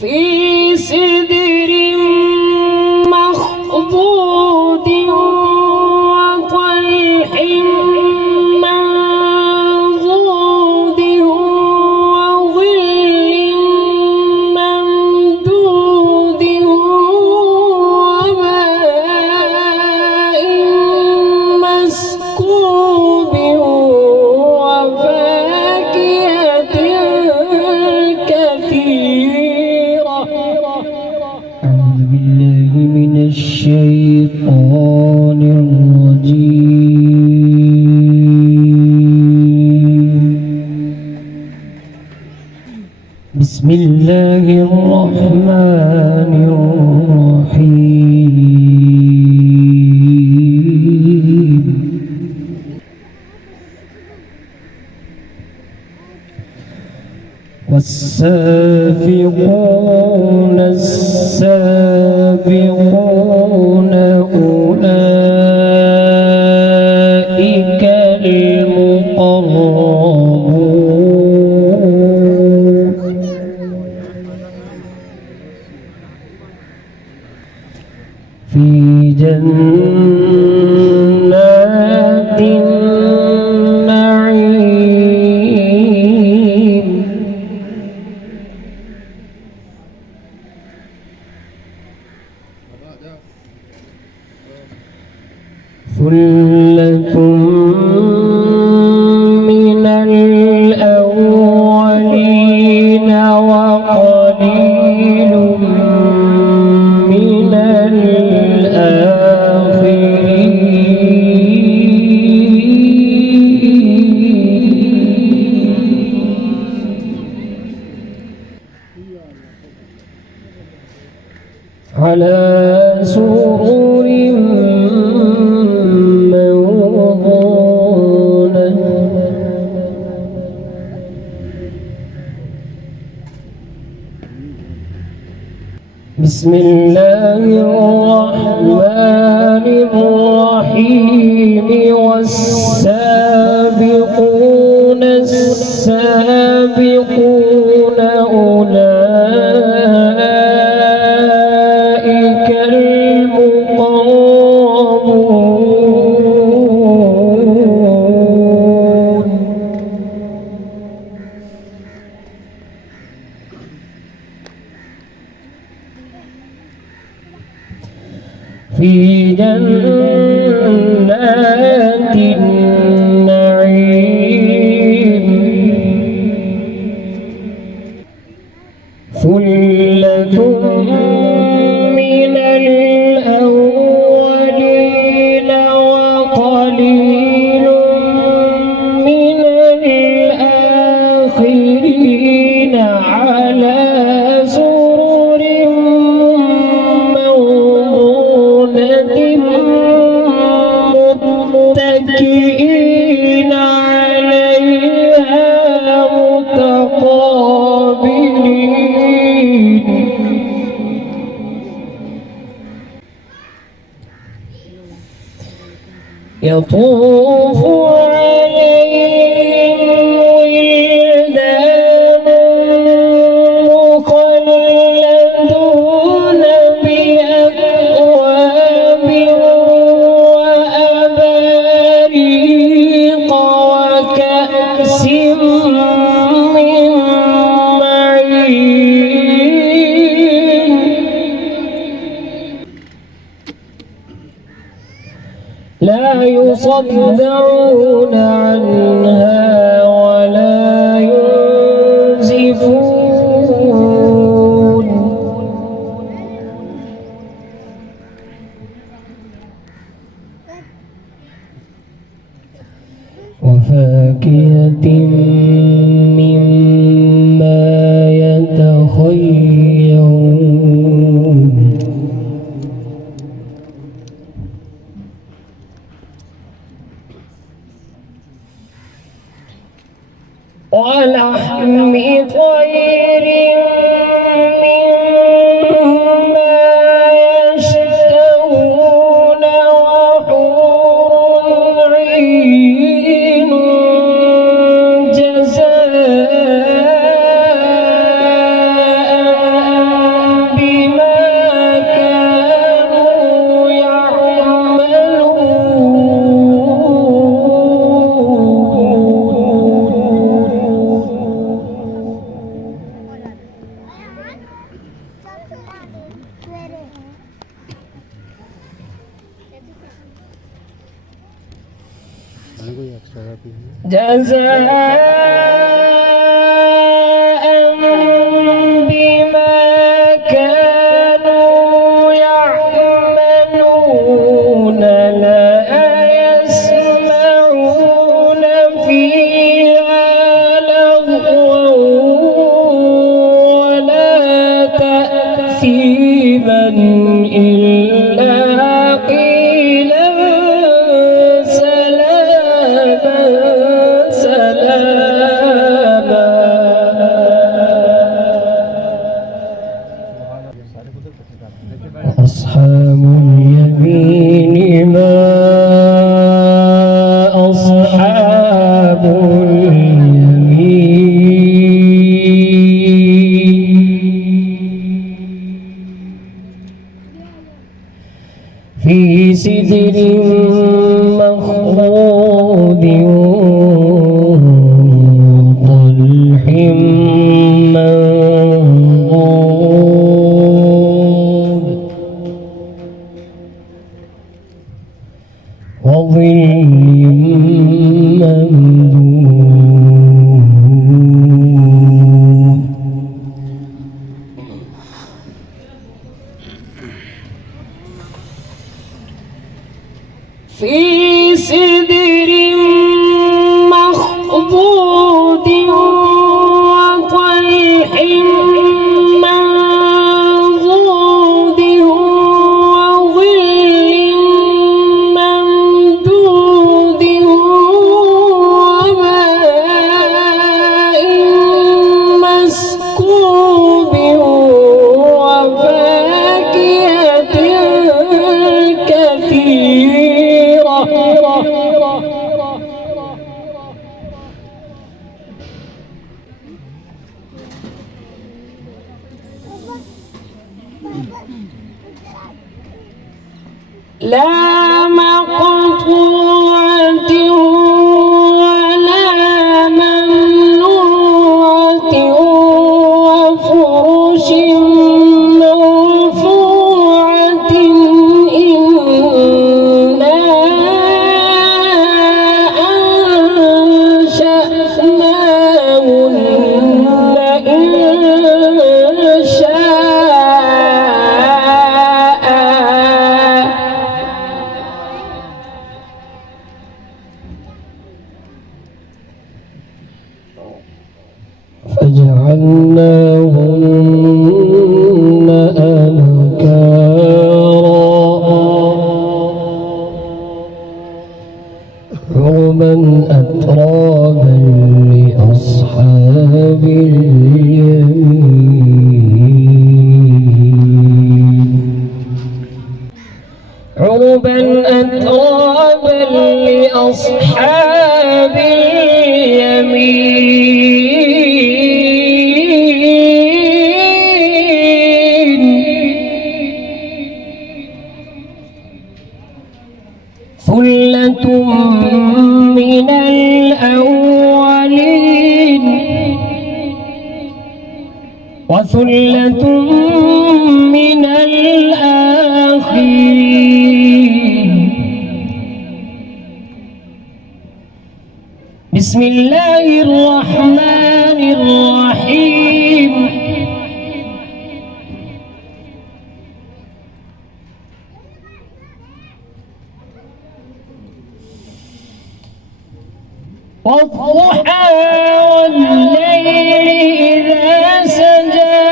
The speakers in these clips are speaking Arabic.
في سدر مخضود وطلح منضود وظل ممدود وماء مسكوب وفاكهة كثيرة. أعوذ بالله من الشيطان الرجيم. بسم الله الرحمن الرحيم. والسابقون السابقون أولئك المقربون في جنات النعيم. ثلة من الأولين وقليل من الآخرين على سرور موضونة. بسم الله الرحمن الرحيم. والسابقون السابقون أولئك المقربون في جنات النعيم. ثلة من الأولين وقليل من الآخرين على سرر متكئين عليها متقابلين. يطوف عليهم ولدان مخلدون بأكواب وأباريق وكأس من معين. لا يصدعون عنها ولا ينزفون. وفاكهة مما يتخيرون. ولحم طير مما يشتهون وحور عين جزاء جزاء بما كانوا يعملون لا يسمعون فيها لغوا ولا تأثيما إلا قيلا سلاما سلاما. أصحاب اليمين ما أصحاب اليمين في سدر مخضود وطلح منضود وظل ممدود في سدر مخضود وطلح منضود وظل ممدود وماء مسكوب وفاكهة كثيرة. لا مقطوعة ولا ممنوعة وفرش مرفوعة إنا أنشأناهن إنشاء فجعلناهن أبكارا عربا أترابا لأصحاب اليمين عربا أترابا لأصحاب اليمين ثلة من الأولين وثلة من الآخرين. بسم الله الرحمن الرحيم. والضحى والليل إذا سجى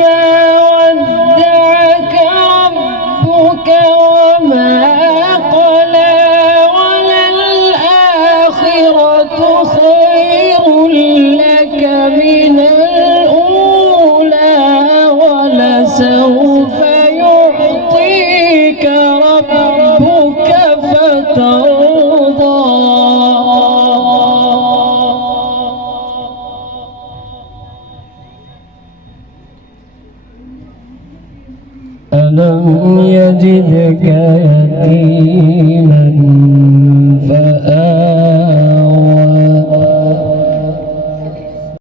ما ودعك ربك وما قلى وللآخرة خير لك من الأولى ولسوف يعطيك ربك فترضى. ألم يجدك يتيما